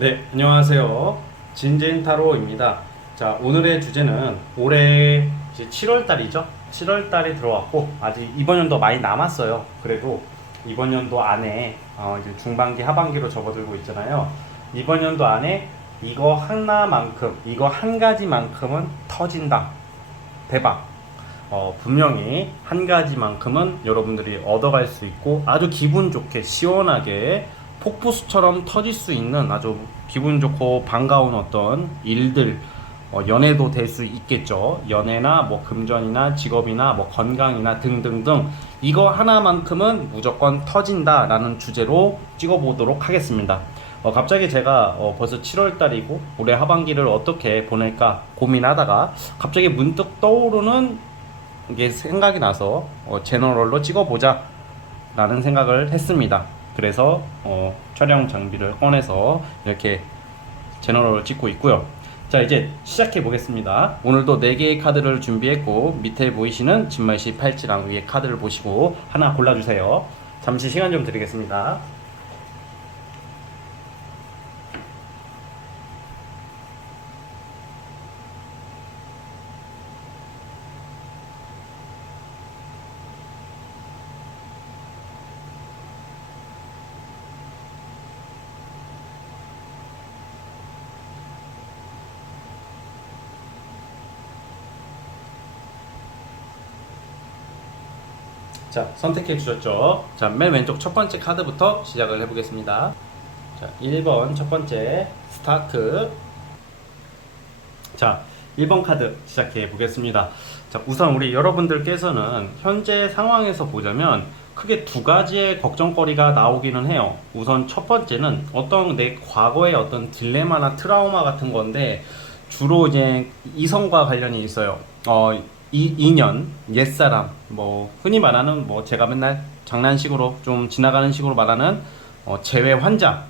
네, 안녕하세요. 진진타로입니다. 자, 오늘의 주제는 올해 이제 7월 달이죠. 7월 달이 들어왔고 아직 이번 연도 많이 남았어요. 그래도 이번 연도 안에 이제 중반기 하반기로 접어들고 있잖아요. 이번 연도 안에 이거 하나만큼, 이거 한 가지만큼은 터진다. 대박. 분명히 한 가지만큼은 여러분들이 얻어갈 수 있고 아주 기분 좋게 시원하게 폭포수처럼 터질 수 있는 아주 기분 좋고 반가운 어떤 일들, 연애도 될 수 있겠죠. 연애나 뭐 금전이나 직업이나 뭐 건강이나 등등등 이거 하나만큼은 무조건 터진다라는 주제로 찍어보도록 하겠습니다. 갑자기 제가 벌써 7월 달이고 올해 하반기를 어떻게 보낼까 고민하다가 갑자기 문득 떠오르는 게 생각이 나서 제너럴로 찍어보자 라는 생각을 했습니다. 그래서 촬영 장비를 꺼내서 이렇게 제너럴을 찍고 있고요. 자, 이제 시작해 보겠습니다. 오늘도 4개의 카드를 준비했고 밑에 보이시는 진말시 팔찌랑 위에 카드를 보시고 하나 골라주세요. 잠시 시간 좀 드리겠습니다. 자, 선택해 주셨죠? 자, 맨 왼쪽 첫 번째 카드부터 시작을 해보겠습니다. 자, 1번 첫 번째 스타트. 자, 1번 카드 시작해 보겠습니다. 자, 우선 우리 여러분들께서는 현재 상황에서 보자면 크게 두 가지의 걱정거리가 나오기는 해요. 우선 첫 번째는 어떤 내 과거의 어떤 딜레마나 트라우마 같은 건데 주로 이제 이성과 관련이 있어요. 인연, 옛사람, 뭐 흔히 말하는 뭐 제가 맨날 장난식으로 좀 지나가는 식으로 말하는 재회 환자.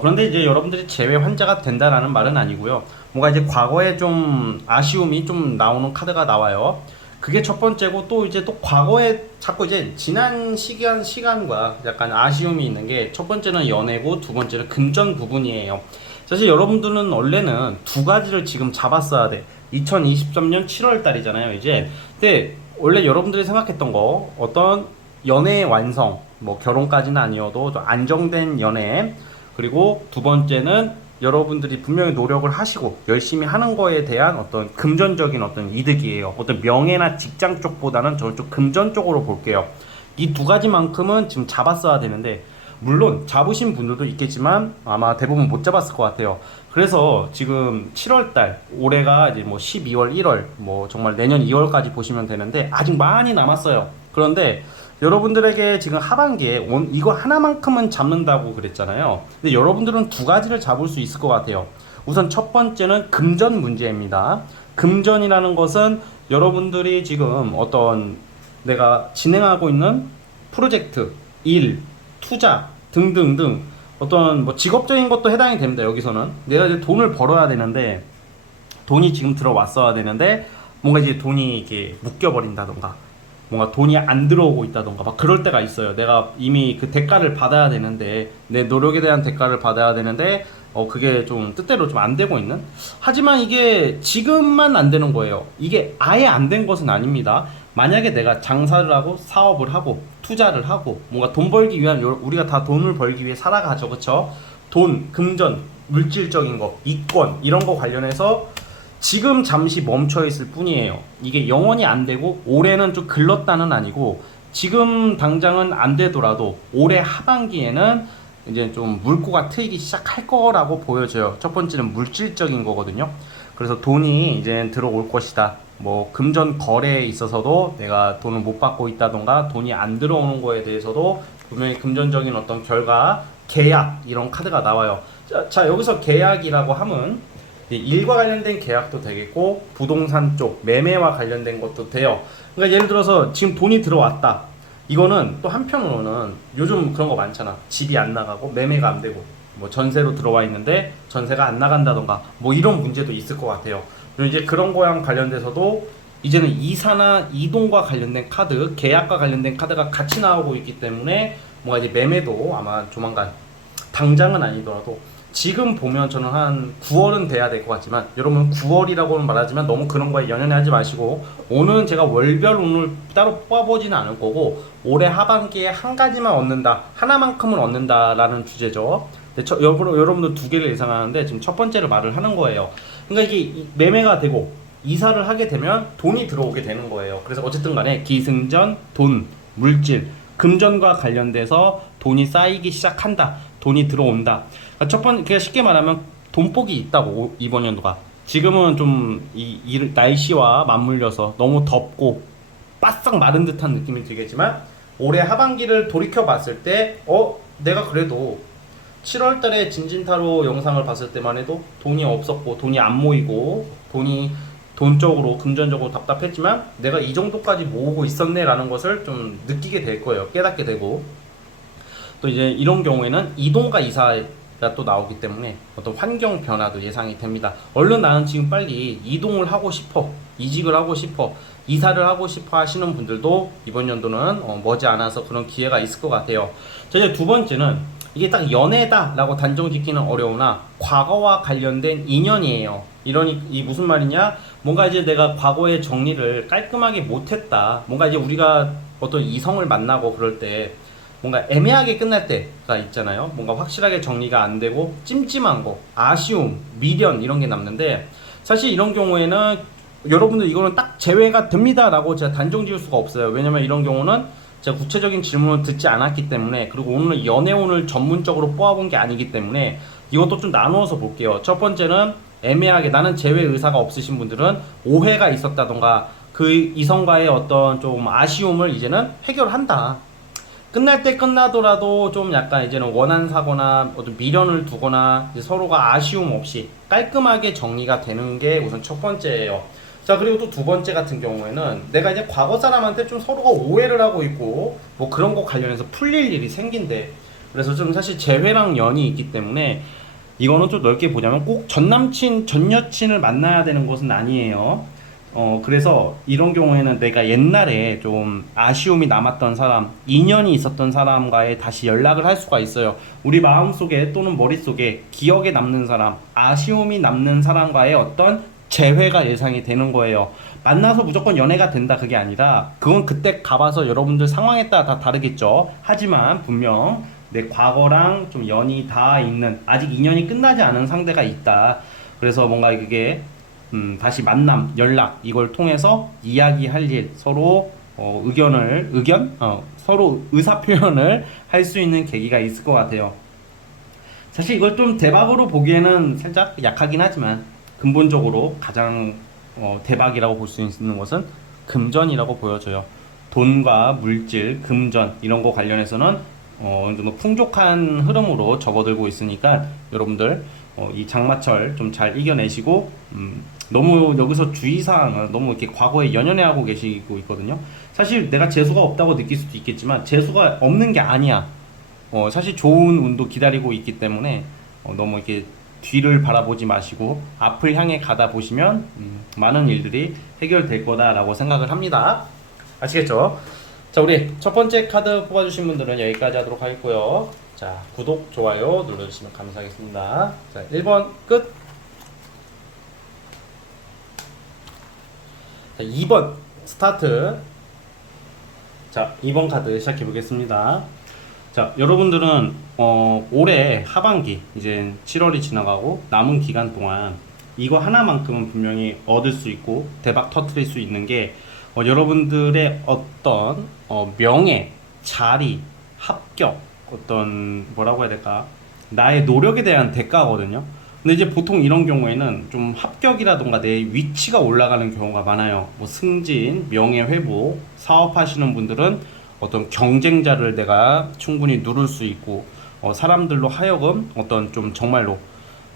그런데 이제 여러분들이 재회 환자가 된다라는 말은 아니고요. 뭔가 이제 과거에 좀 아쉬움이 좀 나오는 카드가 나와요. 그게 첫 번째고 또 이제 또 과거에 자꾸 이제 지난 시간과 약간 아쉬움이 있는 게 첫 번째는 연애고 두 번째는 금전 부분이에요. 사실 여러분들은 원래는 두 가지를 지금 잡았어야 돼. 2023년 7월 달이잖아요, 이제. 근데 원래 여러분들이 생각했던 거 어떤 연애의 완성, 뭐 결혼까지는 아니어도 좀 안정된 연애, 그리고 두 번째는 여러분들이 분명히 노력을 하시고 열심히 하는 거에 대한 어떤 금전적인 어떤 이득이에요. 어떤 명예나 직장 쪽보다는 저는 좀 금전 쪽으로 볼게요. 이 두 가지만큼은 지금 잡았어야 되는데 물론 잡으신 분들도 있겠지만 아마 대부분 못 잡았을 것 같아요. 그래서 지금 7월달, 올해가 이제 뭐 12월, 1월, 뭐 정말 내년 2월까지 보시면 되는데 아직 많이 남았어요. 그런데 여러분들에게 지금 하반기에 이거 하나만큼은 잡는다고 그랬잖아요. 근데 여러분들은 두 가지를 잡을 수 있을 것 같아요. 우선 첫 번째는 금전 문제입니다. 금전이라는 것은 여러분들이 지금 어떤 내가 진행하고 있는 프로젝트, 일, 투자 등등등 어떤 뭐 직업적인 것도 해당이 됩니다. 여기서는 내가 이제 돈을 벌어야 되는데 돈이 지금 들어왔어야 되는데 뭔가 이제 돈이 이렇게 묶여버린다던가 뭔가 돈이 안 들어오고 있다던가 막 그럴 때가 있어요. 내가 이미 그 대가를 받아야 되는데 내 노력에 대한 대가를 받아야 되는데 그게 좀 뜻대로 좀 안 되고 있는. 하지만 이게 지금만 안 되는 거예요. 이게 아예 안 된 것은 아닙니다. 만약에 내가 장사를 하고 사업을 하고 투자를 하고 뭔가 돈 벌기 위한 우리가 다 돈을 벌기 위해 살아가죠, 그쵸? 돈, 금전, 물질적인 거, 이권 이런 거 관련해서 지금 잠시 멈춰 있을 뿐이에요. 이게 영원히 안 되고 올해는 좀 글렀다는 아니고 지금 당장은 안 되더라도 올해 하반기에는 이제 좀 물꼬가 트이기 시작할 거라고 보여져요. 첫 번째는 물질적인 거거든요. 그래서 돈이 이제 들어올 것이다. 뭐 금전 거래에 있어서도 내가 돈을 못 받고 있다던가 돈이 안 들어오는 거에 대해서도 분명히 금전적인 어떤 결과, 계약 이런 카드가 나와요. 자, 여기서 계약이라고 하면 일과 관련된 계약도 되겠고 부동산 쪽 매매와 관련된 것도 돼요. 그러니까 예를 들어서 지금 돈이 들어왔다. 이거는 또 한편으로는 요즘 그런 거 많잖아. 집이 안 나가고 매매가 안 되고 뭐 전세로 들어와 있는데 전세가 안 나간다던가 뭐 이런 문제도 있을 것 같아요. 그리고 이제 그런 거랑 관련돼서도 이제는 이사나 이동과 관련된 카드, 계약과 관련된 카드가 같이 나오고 있기 때문에 뭔가 이제 매매도 아마 조만간 당장은 아니더라도 지금 보면 저는 한 9월은 돼야 될 것 같지만 여러분 9월이라고는 말하지만 너무 그런 거에 연연하지 마시고 오늘은 제가 월별 운을 따로 뽑아보지는 않을 거고 올해 하반기에 한 가지만 얻는다 하나만큼은 얻는다라는 주제죠. 근데 여러분들 두 개를 예상하는데 지금 첫 번째를 말을 하는 거예요. 그러니까 이게 매매가 되고 이사를 하게 되면 돈이 들어오게 되는 거예요. 그래서 어쨌든 간에 기승전, 돈, 물질, 금전과 관련돼서 돈이 쌓이기 시작한다. 돈이 들어온다. 그러니까 그냥 쉽게 말하면 돈복이 있다고 이번 연도가. 지금은 좀 이 날씨와 맞물려서 너무 덥고 바싹 마른 듯한 느낌이 들겠지만 올해 하반기를 돌이켜 봤을 때 내가 그래도 7월 달에 진진타로 영상을 봤을 때만 해도 돈이 없었고 돈이 안 모이고 돈적으로 금전적으로 답답했지만 내가 이 정도까지 모으고 있었네 라는 것을 좀 느끼게 될 거예요. 깨닫게 되고 또 이제 이런 경우에는 이동과 이사가 또 나오기 때문에 어떤 환경 변화도 예상이 됩니다. 얼른 나는 지금 빨리 이동을 하고 싶어, 이직을 하고 싶어, 이사를 하고 싶어 하시는 분들도 이번 연도는 머지않아서 그런 기회가 있을 것 같아요. 자, 이제 두 번째는 이게 딱 연애다 라고 단정 짓기는 어려우나 과거와 관련된 인연이에요. 이 무슨 말이냐? 뭔가 이제 내가 과거의 정리를 깔끔하게 못했다. 뭔가 이제 우리가 어떤 이성을 만나고 그럴 때 뭔가 애매하게 끝날 때가 있잖아요. 뭔가 확실하게 정리가 안 되고 찜찜한 거, 아쉬움, 미련 이런 게 남는데 사실 이런 경우에는 여러분들 이거는 딱 제외가 됩니다 라고 제가 단정 지을 수가 없어요. 왜냐면 이런 경우는 제가 구체적인 질문을 듣지 않았기 때문에 그리고 오늘 연애운을 전문적으로 뽑아본 게 아니기 때문에 이것도 좀 나누어서 볼게요. 첫 번째는 애매하게 나는 제외 의사가 없으신 분들은 오해가 있었다던가 그 이성과의 어떤 좀 아쉬움을 이제는 해결한다. 끝날 때 끝나더라도 좀 약간 이제는 원한 사거나 어떤 미련을 두거나 서로가 아쉬움 없이 깔끔하게 정리가 되는 게 우선 첫 번째예요. 자, 그리고 또 두 번째 같은 경우에는 내가 이제 과거 사람한테 좀 서로가 오해를 하고 있고 뭐 그런 거 관련해서 풀릴 일이 생긴대. 그래서 좀 사실 재회랑 연이 있기 때문에 이거는 좀 넓게 보자면 꼭 전 남친, 전 여친을 만나야 되는 것은 아니에요. 그래서 이런 경우에는 내가 옛날에 좀 아쉬움이 남았던 사람, 인연이 있었던 사람과의 다시 연락을 할 수가 있어요. 우리 마음속에 또는 머릿속에 기억에 남는 사람, 아쉬움이 남는 사람과의 어떤 재회가 예상이 되는 거예요. 만나서 무조건 연애가 된다 그게 아니라 그건 그때 가봐서 여러분들 상황에 따라 다 다르겠죠. 하지만 분명 내 과거랑 좀 연이 다 있는 아직 인연이 끝나지 않은 상대가 있다. 그래서 뭔가 그게 다시 만남, 연락 이걸 통해서 이야기할 일 서로 서로 의사 표현을 할 수 있는 계기가 있을 것 같아요. 사실 이걸 좀 대박으로 보기에는 살짝 약하긴 하지만 근본적으로 가장 대박이라고 볼 수 있는 것은 금전이라고 보여져요. 돈과 물질, 금전 이런 거 관련해서는 어느 정도 풍족한 흐름으로 접어들고 있으니까 여러분들 이 장마철 좀 잘 이겨내시고 너무 여기서 주의사항은 너무 이렇게 과거에 연연해하고 계시고 있거든요. 사실 내가 재수가 없다고 느낄 수도 있겠지만 재수가 없는 게 아니야. 사실 좋은 운도 기다리고 있기 때문에 너무 이렇게 뒤를 바라보지 마시고 앞을 향해 가다 보시면 많은 일들이 해결될 거다라고 생각을 합니다. 아시겠죠? 자, 우리 첫 번째 카드 뽑아주신 분들은 여기까지 하도록 하겠고요. 자, 구독, 좋아요 눌러주시면 감사하겠습니다. 자, 1번 끝. 자, 2번 스타트. 자, 2번 카드 시작해 보겠습니다. 자, 여러분들은 올해 하반기 이제 7월이 지나가고 남은 기간 동안 이거 하나만큼은 분명히 얻을 수 있고 대박 터트릴 수 있는 게 여러분들의 어떤 명예, 자리, 합격, 어떤 뭐라고 해야 될까? 나의 노력에 대한 대가거든요. 근데 이제 보통 이런 경우에는 좀 합격이라던가 내 위치가 올라가는 경우가 많아요. 뭐 승진, 명예 회복, 사업하시는 분들은 어떤 경쟁자를 내가 충분히 누를 수 있고 사람들로 하여금 어떤 좀 정말로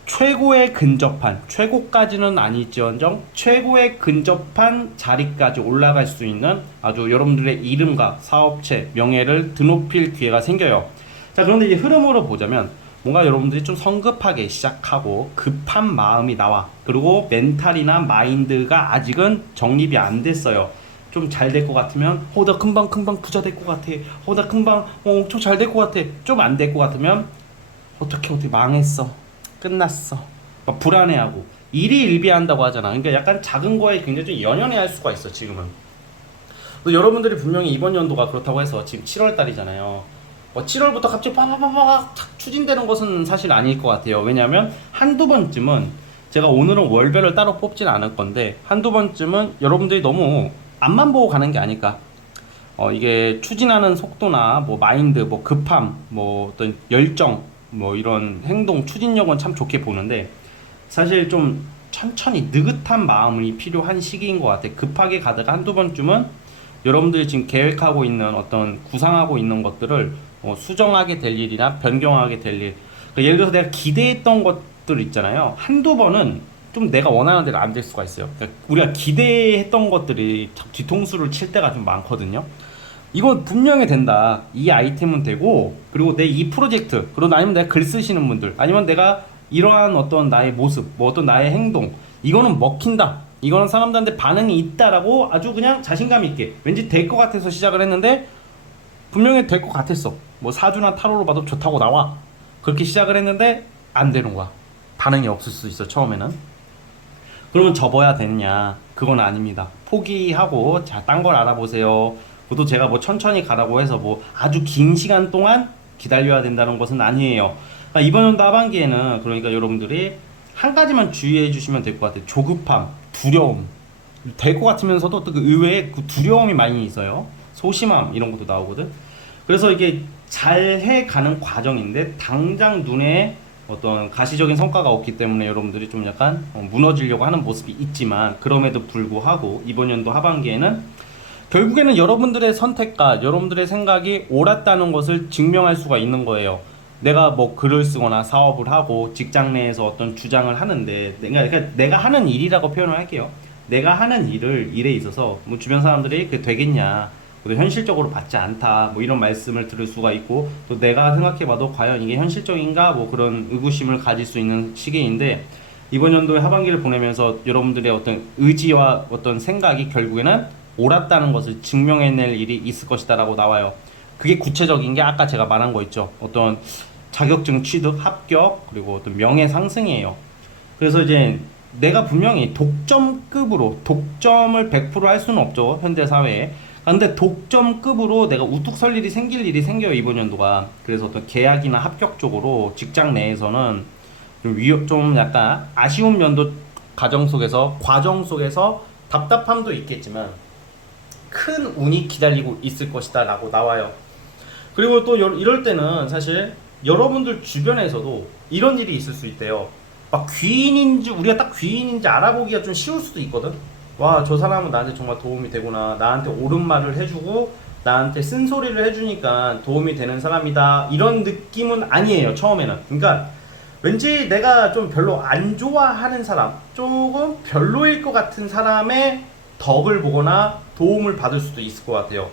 최고에 근접한 최고까지는 아니지언정 최고에 근접한 자리까지 올라갈 수 있는 아주 여러분들의 이름과 사업체, 명예를 드높일 기회가 생겨요. 자, 그런데 이제 흐름으로 보자면 뭔가 여러분들이 좀 성급하게 시작하고 급한 마음이 나와. 그리고 멘탈이나 마인드가 아직은 정립이 안 됐어요. 좀 잘 될 것 같으면 나 금방 부자 될 것 같아. 나 금방 좀 잘 될 것 같아. 좀 안 될 것 같으면 어떻게 망했어. 끝났어. 막 불안해하고 일이 일비한다고 하잖아. 그러니까 약간 작은 거에 굉장히 좀 연연해할 수가 있어 지금은. 또 여러분들이 분명히 이번 연도가 그렇다고 해서 지금 7월 달이잖아요. 7월부터 갑자기 빠바바박 추진되는 것은 사실 아닐 것 같아요. 왜냐하면 한두 번쯤은 제가 오늘은 월별을 따로 뽑진 않을 건데 한두 번쯤은 여러분들이 너무 앞만 보고 가는 게 아닐까. 이게 추진하는 속도나 뭐 마인드, 뭐 급함, 뭐 어떤 열정, 뭐 이런 행동 추진력은 참 좋게 보는데 사실 좀 천천히 느긋한 마음이 필요한 시기인 것 같아. 급하게 가다가 한두 번쯤은 여러분들이 지금 계획하고 있는 어떤 구상하고 있는 것들을 수정하게 될 일이나 변경하게 될 일. 그러니까 예를 들어서 내가 기대했던 것들 있잖아요. 한두 번은 좀 내가 원하는 대로 안 될 수가 있어요. 그러니까 우리가 기대했던 것들이 뒤통수를 칠 때가 좀 많거든요. 이거 분명히 된다. 이 아이템은 되고, 그리고 내 이 프로젝트, 그리고 아니면 내가 글 쓰시는 분들, 아니면 내가 이러한 어떤 나의 모습, 뭐 어떤 나의 행동, 이거는 먹힌다. 이거는 사람들한테 반응이 있다라고 아주 그냥 자신감 있게, 왠지 될 것 같아서 시작을 했는데, 분명히 될 것 같았어. 뭐 사주나 타로로 봐도 좋다고 나와. 그렇게 시작을 했는데, 안 되는 거야. 반응이 없을 수 있어, 처음에는. 그러면 접어야 되느냐? 그건 아닙니다. 포기하고, 자, 딴 걸 알아보세요. 그것도 제가 뭐 천천히 가라고 해서 뭐 아주 긴 시간 동안 기다려야 된다는 것은 아니에요. 그러니까 이번 연도 하반기에는 그러니까 여러분들이 한 가지만 주의해 주시면 될 것 같아요. 조급함, 두려움. 될 것 같으면서도 또 그 의외에 그 두려움이 많이 있어요. 소심함 이런 것도 나오거든. 그래서 이게 잘 해가는 과정인데 당장 눈에 어떤 가시적인 성과가 없기 때문에 여러분들이 좀 약간 무너지려고 하는 모습이 있지만 그럼에도 불구하고 이번 연도 하반기에는 결국에는 여러분들의 선택과 여러분들의 생각이 옳았다는 것을 증명할 수가 있는 거예요. 내가 뭐 글을 쓰거나 사업을 하고 직장 내에서 어떤 주장을 하는데 그러니까 내가 하는 일이라고 표현을 할게요. 내가 하는 일에 있어서 뭐 주변 사람들이 그게 되겠냐, 또 현실적으로 맞지 않다, 뭐 이런 말씀을 들을 수가 있고 또 내가 생각해봐도 과연 이게 현실적인가 뭐 그런 의구심을 가질 수 있는 시기인데 이번 연도의 하반기를 보내면서 여러분들의 어떤 의지와 어떤 생각이 결국에는 옳았다는 것을 증명해낼 일이 있을 것이다 라고 나와요. 그게 구체적인 게 아까 제가 말한 거 있죠. 어떤 자격증 취득, 합격, 그리고 어떤 명예 상승이에요. 그래서 이제 내가 분명히 독점급으로 독점을 100%할 수는 없죠. 현대 사회에. 근데 독점급으로 내가 우뚝 설 일이 생길 일이 생겨요. 이번 연도가. 그래서 어떤 계약이나 합격 쪽으로 직장 내에서는 좀 약간 아쉬운 면도 과정 속에서 답답함도 있겠지만 큰 운이 기다리고 있을 것이다 라고 나와요. 그리고 또 이럴 때는 사실 여러분들 주변에서도 이런 일이 있을 수 있대요. 막 귀인인지 우리가 딱 귀인인지 알아보기가 좀 쉬울 수도 있거든. 와, 저 사람은 나한테 정말 도움이 되구나. 나한테 옳은 말을 해주고 나한테 쓴소리를 해주니까 도움이 되는 사람이다. 이런 느낌은 아니에요, 처음에는. 그러니까 왠지 내가 좀 별로 안 좋아하는 사람, 조금 별로일 것 같은 사람의 덕을 보거나 도움을 받을 수도 있을 것 같아요.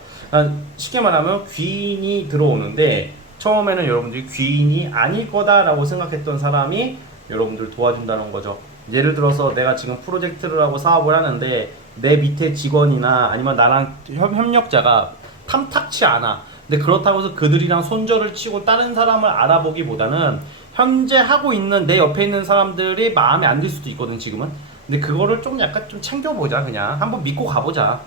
쉽게 말하면 귀인이 들어오는데 처음에는 여러분들이 귀인이 아닐 거다라고 생각했던 사람이 여러분들 도와준다는 거죠. 예를 들어서 내가 지금 프로젝트를 하고 사업을 하는데 내 밑에 직원이나 아니면 나랑 협력자가 탐탁치 않아. 근데 그렇다고 해서 그들이랑 손절을 치고 다른 사람을 알아보기보다는 현재 하고 있는 내 옆에 있는 사람들이 마음에 안 들 수도 있거든 지금은. 근데 그거를 좀 약간 좀 챙겨보자. 그냥 한번 믿고 가보자.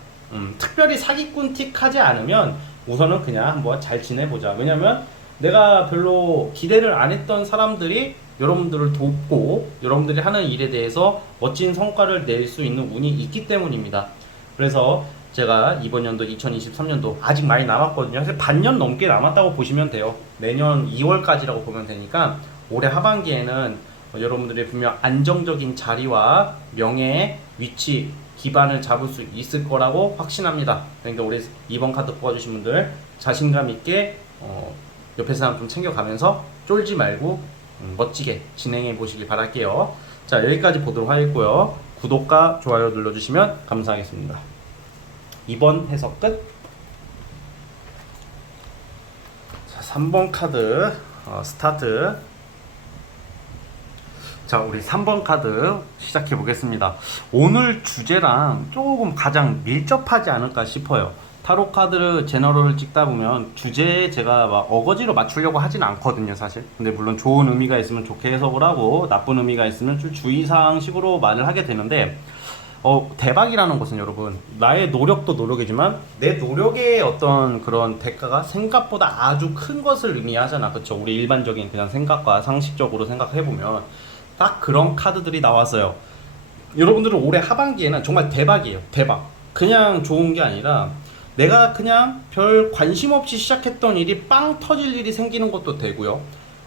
특별히 사기꾼 틱 하지 않으면 우선은 그냥 한번 잘 지내보자. 왜냐면 내가 별로 기대를 안 했던 사람들이 여러분들을 돕고 여러분들이 하는 일에 대해서 멋진 성과를 낼 수 있는 운이 있기 때문입니다. 그래서 제가 이번 연도 2023년도 아직 많이 남았거든요. 사실 반년 넘게 남았다고 보시면 돼요. 내년 2월까지라고 보면 되니까 올해 하반기에는 여러분들의 분명 안정적인 자리와 명예, 위치, 기반을 잡을 수 있을 거라고 확신합니다. 그러니까 우리 2번 카드 뽑아주신 분들 자신감 있게 옆에 사람 좀 챙겨가면서 쫄지 말고 멋지게 진행해 보시길 바랄게요. 자, 여기까지 보도록 하겠고요. 구독과 좋아요 눌러주시면 감사하겠습니다. 2번 해석 끝. 자, 3번 카드 스타트. 자, 우리 3번 카드 시작해 보겠습니다. 오늘 주제랑 조금 가장 밀접하지 않을까 싶어요. 타로 카드 제너럴을 찍다 보면 주제에 제가 막 어거지로 맞추려고 하진 않거든요, 사실. 근데 물론 좋은 의미가 있으면 좋게 해석을 하고 나쁜 의미가 있으면 좀 주의사항 식으로 말을 하게 되는데, 대박이라는 것은 여러분, 나의 노력도 노력이지만 내 노력의 어떤 그런 대가가 생각보다 아주 큰 것을 의미하잖아. 그쵸? 우리 일반적인 그냥 생각과 상식적으로 생각해보면 딱 그런 카드들이 나왔어요. 여러분들은 올해 하반기에는 정말 대박이에요. 대박. 그냥 좋은 게 아니라 내가 그냥 별 관심 없이 시작했던 일이 빵 터질 일이 생기는 것도 되고요.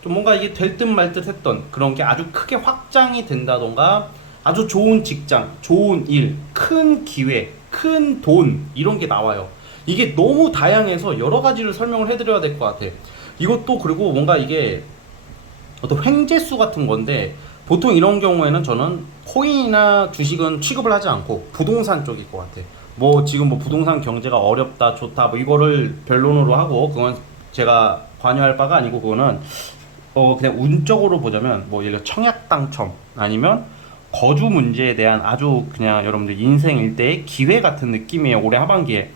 좀 뭔가 이게 될 듯 말 듯 했던 그런 게 아주 크게 확장이 된다던가, 아주 좋은 직장, 좋은 일, 큰 기회, 큰 돈, 이런 게 나와요. 이게 너무 다양해서 여러 가지를 설명을 해드려야 될 것 같아. 이것도 그리고 뭔가 이게 어떤 횡재수 같은 건데, 보통 이런 경우에는 저는 코인이나 주식은 취급을 하지 않고 부동산 쪽일 것 같아. 뭐 지금 뭐 부동산 경제가 어렵다 좋다 뭐 이거를 변론으로 하고, 그건 제가 관여할 바가 아니고, 그거는 그냥 운적으로 보자면 뭐 예를 들어 청약 당첨, 아니면 거주 문제에 대한 아주 그냥 여러분들 인생 일대의 기회 같은 느낌이에요. 올해 하반기에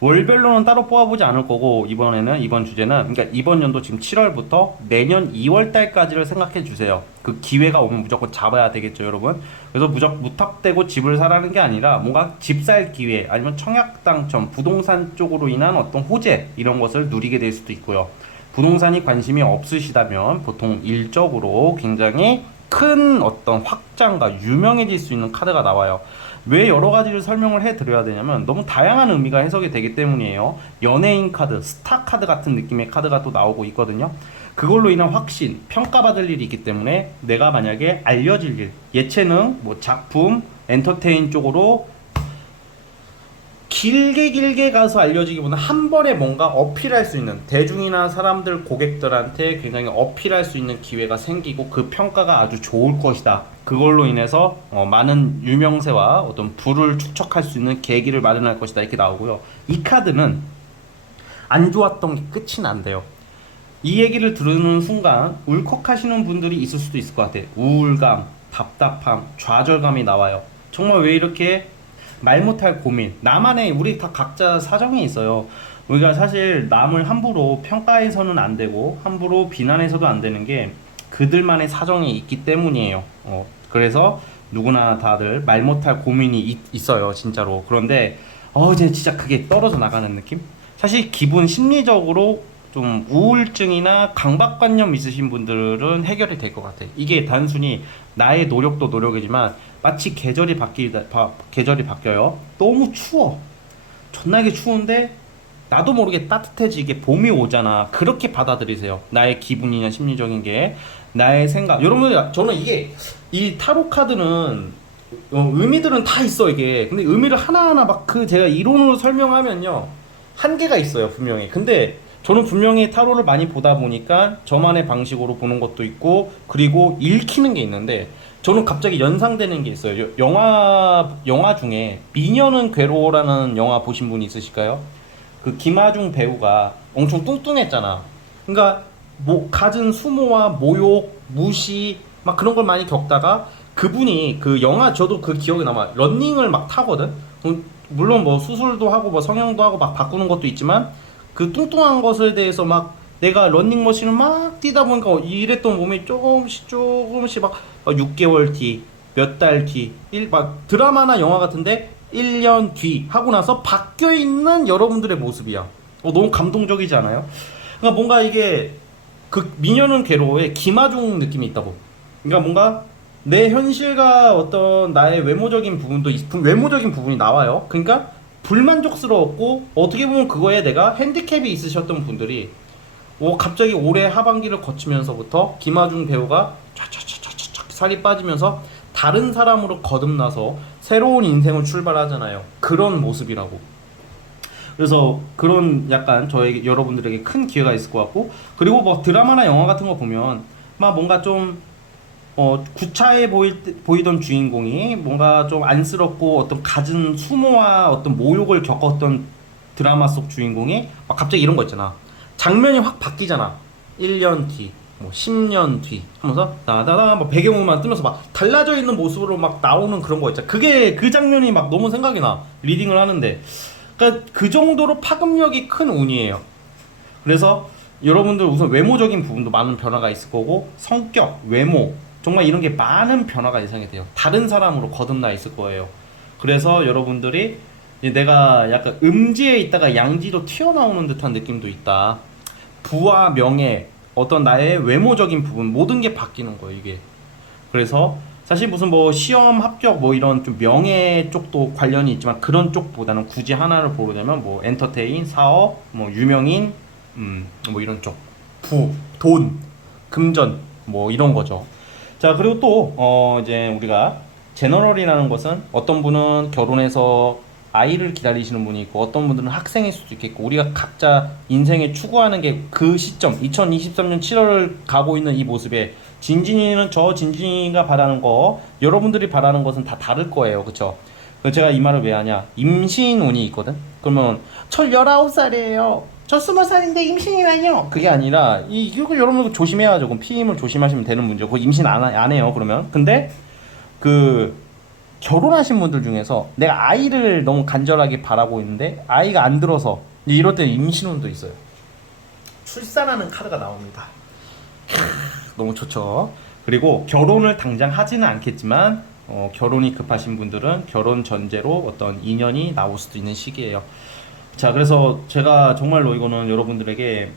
월별로는 따로 뽑아보지 않을 거고, 이번 주제는, 그러니까 이번 연도 지금 7월부터 내년 2월 달까지를 생각해 주세요. 그 기회가 오면 무조건 잡아야 되겠죠, 여러분. 그래서 무턱대고 집을 사라는 게 아니라 뭔가 집 살 기회, 아니면 청약 당첨, 부동산 쪽으로 인한 어떤 호재, 이런 것을 누리게 될 수도 있고요. 부동산이 관심이 없으시다면 보통 일적으로 굉장히 큰 어떤 확장과 유명해질 수 있는 카드가 나와요. 왜 여러 가지를 설명을 해드려야 되냐면 너무 다양한 의미가 해석이 되기 때문이에요. 연예인 카드, 스타 카드 같은 느낌의 카드가 또 나오고 있거든요. 그걸로 인한 확신, 평가받을 일이 있기 때문에 내가 만약에 알려질 일, 예체능, 뭐 작품, 엔터테인 쪽으로 길게 가서 알려지기보다 한 번에 뭔가 어필할 수 있는, 대중이나 사람들, 고객들한테 굉장히 어필할 수 있는 기회가 생기고 그 평가가 아주 좋을 것이다. 그걸로 인해서 많은 유명세와 어떤 부를 축적할 수 있는 계기를 마련할 것이다, 이렇게 나오고요. 이 카드는 안 좋았던 게 끝이 난대요. 이 얘기를 들으는 순간 울컥하시는 분들이 있을 수도 있을 것 같아요. 우울감, 답답함, 좌절감이 나와요. 정말 왜 이렇게 말 못할 고민, 나만의, 우리 다 각자 사정이 있어요. 우리가 사실 남을 함부로 평가해서는 안 되고 함부로 비난해서도 안 되는 게 그들만의 사정이 있기 때문이에요. 그래서 누구나 다들 말 못할 고민이 있어요, 진짜로. 그런데 이제 진짜 그게 떨어져 나가는 느낌? 사실 기분 심리적으로 좀 우울증이나 강박관념 있으신 분들은 해결이 될 것 같아요. 이게 단순히 나의 노력도 노력이지만 마치 계절이 바뀌어요. 너무 추워. 존나게 추운데 나도 모르게 따뜻해지게 봄이 오잖아. 그렇게 받아들이세요. 나의 기분이나 심리적인 게, 나의 생각. 여러분들, 저는 이 타로 카드는 의미들은 다 있어, 이게. 근데 의미를 하나하나 막 제가 이론으로 설명하면요, 한계가 있어요, 분명히. 근데 저는 분명히 타로를 많이 보다 보니까 저만의 방식으로 보는 것도 있고, 그리고 읽히는 게 있는데, 저는 갑자기 연상되는 게 있어요. 영화 중에 미녀는 괴로워라는 영화 보신 분 있으실까요? 그 김하중 배우가 엄청 뚱뚱했잖아. 그러니까 뭐 갖은 수모와 모욕, 무시 막 그런 걸 많이 겪다가, 그분이 그 영화, 저도 그 기억이 남아. 런닝을 막 타거든. 물론 뭐 수술도 하고 뭐 성형도 하고 막 바꾸는 것도 있지만, 그 뚱뚱한 것에 대해서 막 내가 런닝머신을 막 뛰다 보니까 이랬던 몸이 조금씩 막 6개월 뒤, 몇 달 뒤, 막 드라마나 영화 같은데 1년 뒤 하고 나서 바뀌어 있는 여러분들의 모습이야. 너무 감동적이지 않아요? 그러니까 뭔가 이게 그 미녀는 괴로워의 김하중 느낌이 있다고. 그러니까 뭔가 내 현실과 어떤 나의 외모적인 부분이 나와요. 그러니까 불만족스러웠고, 어떻게 보면 그거에 내가 핸디캡이 있으셨던 분들이 갑자기 올해 하반기를 거치면서부터 김하중 배우가 촤촤촤촤 살이 빠지면서 다른 사람으로 거듭나서 새로운 인생을 출발하잖아요. 그런 모습이라고. 그래서 그런 약간 여러분들에게 큰 기회가 있을 것 같고, 그리고 뭐 드라마나 영화 같은 거 보면 막 뭔가 좀 구차해 보이던 주인공이 뭔가 좀 안쓰럽고 어떤 갖은 수모와 어떤 모욕을 겪었던 드라마 속 주인공이 막 갑자기 이런 거 있잖아. 장면이 확 바뀌잖아. 1년 뒤, 뭐 10년 뒤 하면서 나다다 막 배경음악 뜨면서 막 달라져 있는 모습으로 막 나오는 그런 거 있잖아. 그 장면이 막 너무 생각이 나. 리딩을 하는데. 그러니까 그 정도로 파급력이 큰 운이에요. 그래서 여러분들 우선 외모적인 부분도 많은 변화가 있을 거고, 성격, 외모, 정말 이런 게 많은 변화가 예상이 돼요. 다른 사람으로 거듭나 있을 거예요. 그래서 여러분들이 이제 내가 약간 음지에 있다가 양지로 튀어나오는 듯한 느낌도 있다. 부와 명예, 어떤 나의 외모적인 부분, 모든 게 바뀌는 거예요, 이게. 그래서 사실 무슨 뭐 시험 합격 뭐 이런 좀 명예 쪽도 관련이 있지만, 그런 쪽보다는 굳이 하나를 보려면 뭐 엔터테인, 사업, 뭐 유명인, 뭐 이런 쪽, 부, 돈, 금전, 뭐 이런 거죠. 자, 그리고 또 이제 우리가 제너럴이라는 것은, 어떤 분은 결혼해서 아이를 기다리시는 분이 있고, 어떤 분들은 학생일 수도 있겠고, 우리가 각자 인생에 추구하는 게 그 시점 2023년 7월을 가고 있는 이 모습에, 진진이는 저 진진이가 바라는 거, 여러분들이 바라는 것은 다 다를 거예요. 그쵸? 그래서 제가 이 말을 왜 하냐, 임신운이 있거든. 그러면 저 19살이에요, 저 20살인데 임신이라뇨, 그게 아니라 이거 여러분 조심해야죠. 그럼 피임을 조심하시면 되는 문제고, 그거 임신 안 해요 그러면. 근데 그 결혼하신 분들 중에서 내가 아이를 너무 간절하게 바라고 있는데 아이가 안 들어서, 이럴 때 임신운도 있어요. 출산하는 카드가 나옵니다. 너무 좋죠. 그리고 결혼을 당장 하지는 않겠지만, 결혼이 급하신 분들은 결혼 전제로 어떤 인연이 나올 수도 있는 시기예요. 자, 그래서 제가 정말로 이거는 여러분들에게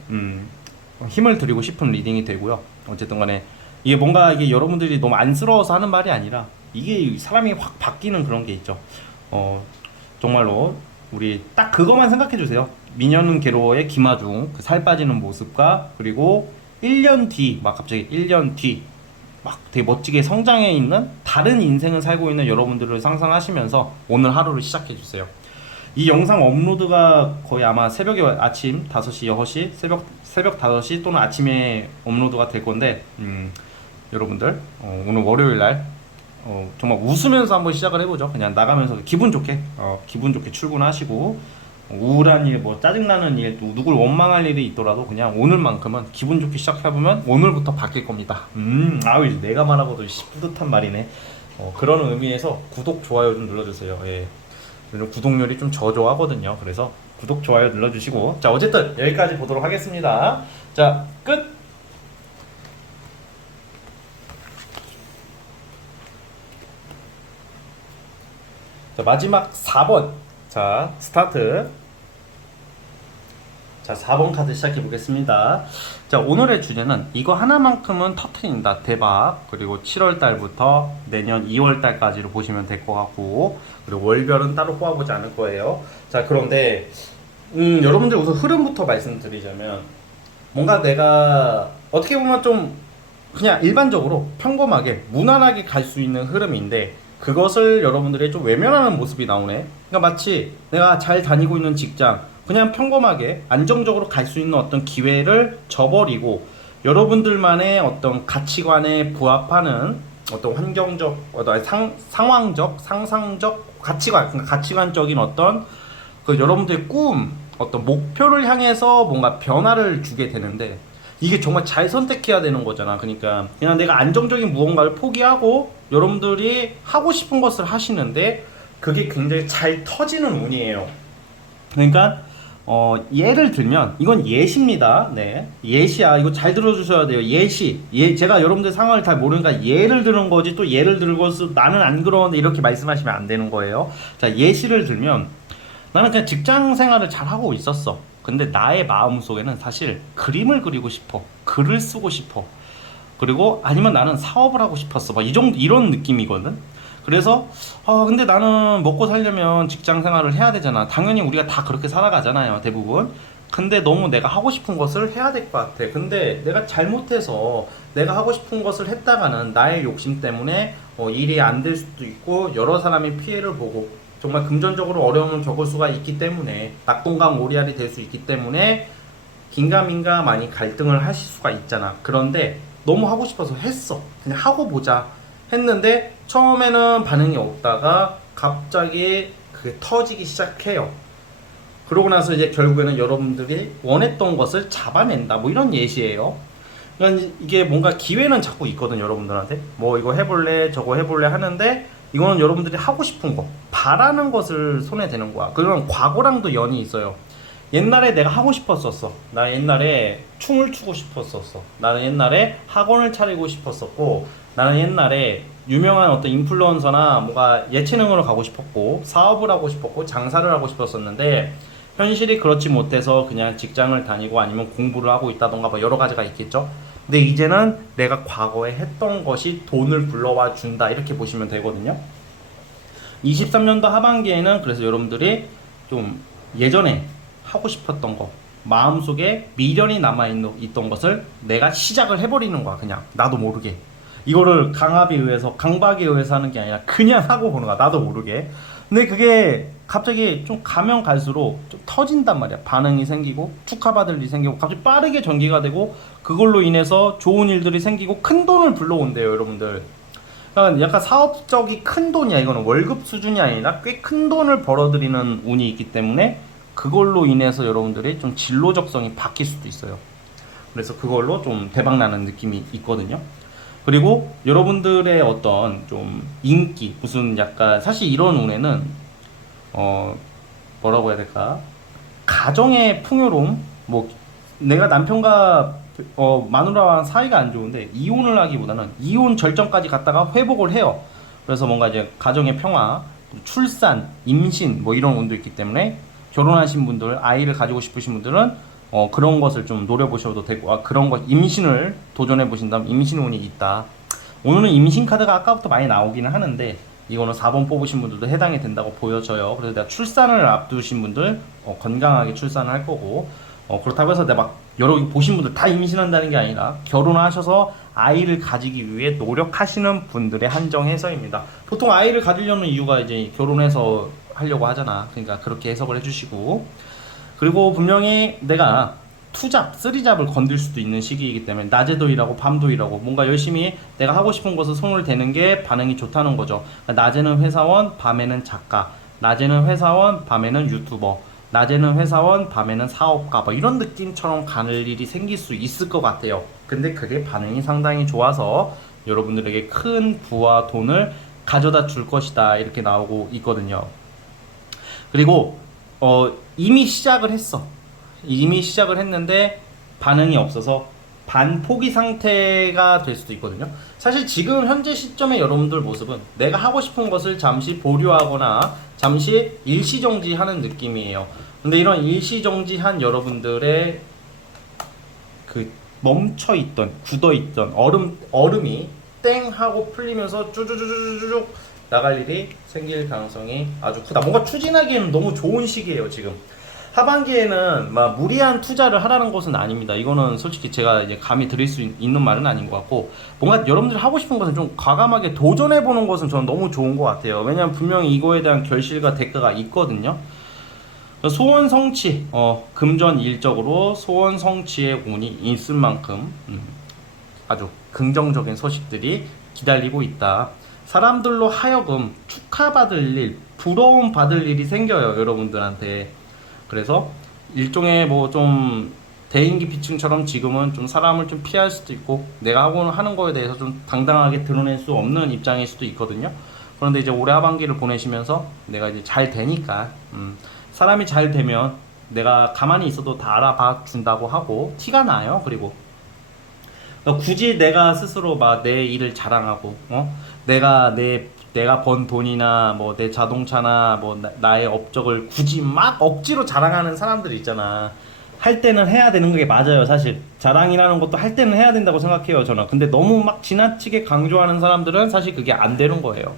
힘을 드리고 싶은 리딩이 되고요. 어쨌든 간에 이게 뭔가 이게 여러분들이 너무 안쓰러워서 하는 말이 아니라, 이게 사람이 확 바뀌는 그런 게 있죠. 정말로 우리 딱 그것만 생각해 주세요. 미녀는 괴로워의 김아중, 그 살 빠지는 모습과, 그리고 1년 뒤, 막 갑자기 1년 뒤, 막 되게 멋지게 성장해 있는 다른 인생을 살고 있는 여러분들을 상상하시면서 오늘 하루를 시작해 주세요. 이 영상 업로드가 거의 아마 새벽에, 아침 5시, 6시, 새벽 5시 또는 아침에 업로드가 될 건데, 여러분들, 오늘 월요일 날, 정말 웃으면서 한번 시작을 해보죠. 그냥 나가면서 기분 좋게 출근하시고, 우울한 일, 뭐 짜증나는 일, 또 누굴 원망할 일이 있더라도 그냥 오늘만큼은 기분 좋게 시작해보면 오늘부터 바뀔 겁니다. 아유, 내가 말하고도 뿌듯한 말이네. 그런 의미에서 구독, 좋아요 좀 눌러주세요. 예. 구독률이 좀 저조하거든요. 그래서 구독, 좋아요 눌러주시고, 자, 어쨌든 여기까지 보도록 하겠습니다. 자, 끝! 자, 마지막 4번. 자, 스타트. 자, 4번 카드 시작해 보겠습니다. 자, 오늘의 주제는 이거 하나만큼은 터트린다, 대박. 그리고 7월 달부터 내년 2월 달까지로 보시면 될 것 같고, 그리고 월별은 따로 뽑아보지 않을 거예요. 자, 그런데 여러분들 우선 흐름부터 말씀드리자면, 뭔가 내가 어떻게 보면 좀 그냥 일반적으로 평범하게 무난하게 갈 수 있는 흐름인데, 그것을 여러분들이 좀 외면하는 모습이 나오네. 그러니까 마치 내가 잘 다니고 있는 직장, 그냥 평범하게 안정적으로 갈 수 있는 어떤 기회를 저버리고, 여러분들만의 어떤 가치관에 부합하는 어떤 환경적, 어떤 상황적, 상상적 가치관, 그러니까 가치관적인 어떤 그 여러분들의 꿈, 어떤 목표를 향해서 뭔가 변화를 주게 되는데, 이게 정말 잘 선택해야 되는 거잖아. 그러니까 그냥 내가 안정적인 무언가를 포기하고 여러분들이 하고 싶은 것을 하시는데, 그게 굉장히 잘 터지는 운이에요. 그러니까 예를 들면, 이건 예시입니다. 네, 예시야. 이거 잘 들어주셔야 돼요. 예시. 제가 여러분들 상황을 잘 모르니까 예를 드는 거지, 또 예를 들고서 나는 안 그러는데 이렇게 말씀하시면 안 되는 거예요. 자, 예시를 들면, 나는 그냥 직장 생활을 잘 하고 있었어. 근데 나의 마음속에는 사실 그림을 그리고 싶어, 글을 쓰고 싶어, 그리고 아니면 나는 사업을 하고 싶었어, 막 이 정도, 이런 느낌이거든. 그래서 근데 나는 먹고 살려면 직장 생활을 해야 되잖아. 당연히 우리가 다 그렇게 살아가잖아요, 대부분. 근데 너무 내가 하고 싶은 것을 해야 될 것 같아. 근데 내가 잘못해서 내가 하고 싶은 것을 했다가는 나의 욕심 때문에 일이 안 될 수도 있고, 여러 사람이 피해를 보고 정말 금전적으로 어려움을 겪을 수가 있기 때문에, 낙동강 오리알이 될 수 있기 때문에 긴가민가 많이 갈등을 하실 수가 있잖아. 그런데 너무 하고 싶어서 했어. 그냥 하고 보자 했는데, 처음에는 반응이 없다가 갑자기 그게 터지기 시작해요. 그러고 나서 이제 결국에는 여러분들이 원했던 것을 잡아낸다, 뭐 이런 예시예요. 그러니까 이게 뭔가 기회는 자꾸 있거든, 여러분들한테. 뭐 이거 해볼래 저거 해볼래 하는데, 이거는 여러분들이 하고 싶은 거, 바라는 것을 손에 대는 거야. 그런 과거랑도 연이 있어요. 옛날에 내가 하고 싶었었어. 나 옛날에 춤을 추고 싶었었어. 나는 옛날에 학원을 차리고 싶었었고, 나는 옛날에 유명한 어떤 인플루언서나 뭐가 예체능으로 가고 싶었고, 사업을 하고 싶었고, 장사를 하고 싶었었는데, 현실이 그렇지 못해서 그냥 직장을 다니고 아니면 공부를 하고 있다던가 뭐 여러 가지가 있겠죠. 근데 이제는 내가 과거에 했던 것이 돈을 불러와 준다, 이렇게 보시면 되거든요. 23년도 하반기에는 그래서 여러분들이 좀 예전에 하고 싶었던 거, 마음속에 미련이 남아있던 것을 내가 시작을 해버리는 거야. 그냥 나도 모르게 이거를 강압에 의해서, 강박에 의해서 하는 게 아니라 그냥 하고 보는 거야, 나도 모르게. 근데 그게 갑자기 좀 가면 갈수록 좀 터진단 말이야. 반응이 생기고 축하받을 일이 생기고 갑자기 빠르게 전개가 되고, 그걸로 인해서 좋은 일들이 생기고 큰 돈을 불러온대요, 여러분들. 그러니까 약간 사업적이 큰 돈이야. 이거는 월급 수준이 아니라 꽤 큰 돈을 벌어들이는 운이 있기 때문에 그걸로 인해서 여러분들이 좀 진로적성이 바뀔 수도 있어요. 그래서 그걸로 좀 대박나는 느낌이 있거든요. 그리고 여러분들의 어떤 좀 인기, 무슨 약간 사실 이런 운에는 뭐라고 해야 될까? 가정의 풍요로움, 뭐 내가 남편과 마누라랑 사이가 안 좋은데 이혼을 하기보다는 이혼 절정까지 갔다가 회복을 해요. 그래서 뭔가 이제 가정의 평화, 출산, 임신 뭐 이런 운도 있기 때문에 결혼하신 분들, 아이를 가지고 싶으신 분들은 그런 것을 좀 노려보셔도 되고, 그런 것, 임신을 도전해 보신다면 임신 운이 있다. 오늘은 임신 카드가 아까부터 많이 나오기는 하는데 이거는 4번 뽑으신 분들도 해당이 된다고 보여져요. 그래서 내가 출산을 앞두신 분들 건강하게 출산을 할 거고, 그렇다고 해서 내가 막 여러 보신 분들 다 임신한다는 게 아니라 결혼하셔서 아이를 가지기 위해 노력하시는 분들의 한정해서입니다. 보통 아이를 가지려는 이유가 이제 결혼해서 하려고 하잖아. 그러니까 그렇게 해석을 해주시고, 그리고 분명히 내가 투잡, 쓰리잡을 건들 수도 있는 시기이기 때문에 낮에도 일하고 밤도 일하고 뭔가 열심히 내가 하고 싶은 것을 손을 대는 게 반응이 좋다는 거죠. 그러니까 낮에는 회사원, 밤에는 작가, 낮에는 회사원, 밤에는 유튜버, 낮에는 회사원, 밤에는 사업가, 뭐 이런 느낌처럼 가는 일이 생길 수 있을 것 같아요. 근데 그게 반응이 상당히 좋아서 여러분들에게 큰 부와 돈을 가져다 줄 것이다, 이렇게 나오고 있거든요. 그리고 이미 시작을 했어. 이미 시작을 했는데 반응이 없어서 반포기 상태가 될 수도 있거든요. 사실 지금 현재 시점의 여러분들 모습은 내가 하고 싶은 것을 잠시 보류하거나 잠시 일시정지하는 느낌이에요. 근데 이런 일시정지한 여러분들의 그 멈춰있던, 굳어있던 얼음이 땡 하고 풀리면서 쭈쭈쭈쭈쭈 나갈 일이 생길 가능성이 아주 크다. 뭔가 추진하기에는 너무 좋은 시기예요, 지금. 하반기에는 막 무리한 투자를 하라는 것은 아닙니다. 이거는 솔직히 제가 이제 감히 드릴 수 있는 말은 아닌 것 같고, 뭔가 여러분들이 하고 싶은 것을 좀 과감하게 도전해보는 것은 저는 너무 좋은 것 같아요. 왜냐면 분명히 이거에 대한 결실과 대가가 있거든요. 소원 성취, 금전 일적으로 소원 성취의 운이 있을 만큼 아주 긍정적인 소식들이 기다리고 있다. 사람들로 하여금 축하받을 일, 부러움 받을 일이 생겨요, 여러분들한테. 그래서 일종의 뭐 좀 대인기피증처럼 지금은 좀 사람을 좀 피할 수도 있고, 내가 하는 거에 대해서 좀 당당하게 드러낼 수 없는 입장일 수도 있거든요. 그런데 이제 올해 하반기를 보내시면서 내가 이제 잘 되니까, 사람이 잘 되면 내가 가만히 있어도 다 알아봐 준다고 하고 티가 나요. 그리고 그러니까 굳이 내가 스스로 막 내 일을 자랑하고, 내가 번 돈이나 뭐 내 자동차나 뭐 나의 업적을 굳이 막 억지로 자랑하는 사람들 있잖아. 할 때는 해야 되는 게 맞아요. 사실 자랑이라는 것도 할 때는 해야 된다고 생각해요, 저는. 근데 너무 막 지나치게 강조하는 사람들은 사실 그게 안 되는 거예요.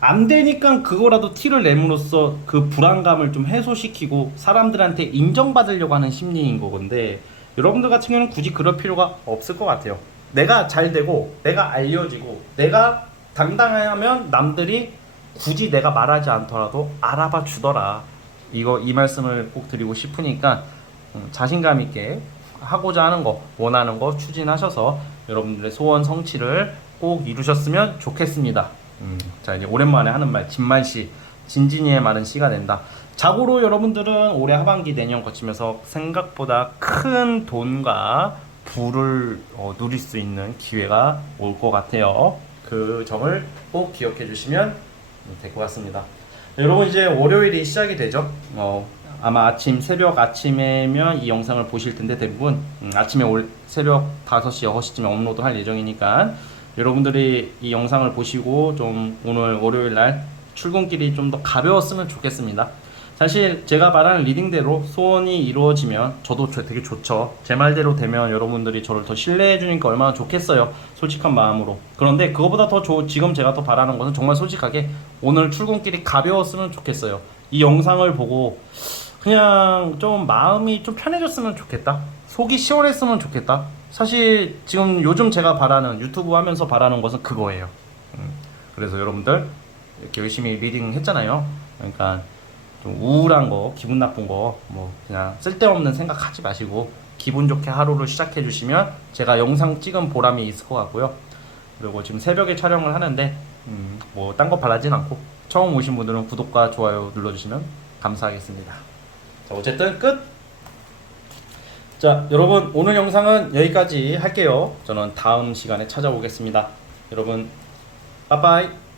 안 되니까 그거라도 티를 내므로써 그 불안감을 좀 해소시키고 사람들한테 인정받으려고 하는 심리인 거건데, 여러분들 같은 경우는 굳이 그럴 필요가 없을 것 같아요. 내가 잘 되고 내가 알려지고 내가 당당하면 남들이 굳이 내가 말하지 않더라도 알아봐 주더라. 이 말씀을 꼭 드리고 싶으니까 자신감 있게 하고자 하는 거, 원하는 거 추진하셔서 여러분들의 소원 성취를 꼭 이루셨으면 좋겠습니다. 자, 이제 오랜만에 하는 말, 진만씨, 진진이의 말은 씨가 된다. 자고로 여러분들은 올해 하반기 내년 거치면서 생각보다 큰 돈과 부를 누릴 수 있는 기회가 올 것 같아요. 그 점을 꼭 기억해 주시면 될 것 같습니다. 여러분 이제 월요일이 시작이 되죠. 아마 새벽 아침에면 이 영상을 보실 텐데 대부분 아침에 새벽 5시, 6시쯤에 업로드 할 예정이니까 여러분들이 이 영상을 보시고 좀 오늘 월요일 날 출근길이 좀 더 가벼웠으면 좋겠습니다. 사실 제가 말하는 리딩대로 소원이 이루어지면 저도 되게 좋죠. 제 말대로 되면 여러분들이 저를 더 신뢰해 주니까 얼마나 좋겠어요. 솔직한 마음으로. 그런데 그거보다 지금 제가 더 바라는 것은 정말 솔직하게 오늘 출근길이 가벼웠으면 좋겠어요. 이 영상을 보고 그냥 좀 마음이 좀 편해졌으면 좋겠다. 속이 시원했으면 좋겠다. 사실 지금 요즘 제가 바라는 유튜브 하면서 바라는 것은 그거예요. 그래서 여러분들 이렇게 열심히 리딩 했잖아요. 그러니까 좀 우울한 거, 기분 나쁜 거, 뭐 그냥 쓸데없는 생각하지 마시고 기분 좋게 하루를 시작해 주시면 제가 영상 찍은 보람이 있을 것 같고요. 그리고 지금 새벽에 촬영을 하는데 뭐 딴 거 바라진 않고 처음 오신 분들은 구독과 좋아요 눌러주시면 감사하겠습니다. 자, 어쨌든 끝! 자, 여러분 오늘 영상은 여기까지 할게요. 저는 다음 시간에 찾아오겠습니다. 여러분 빠빠이.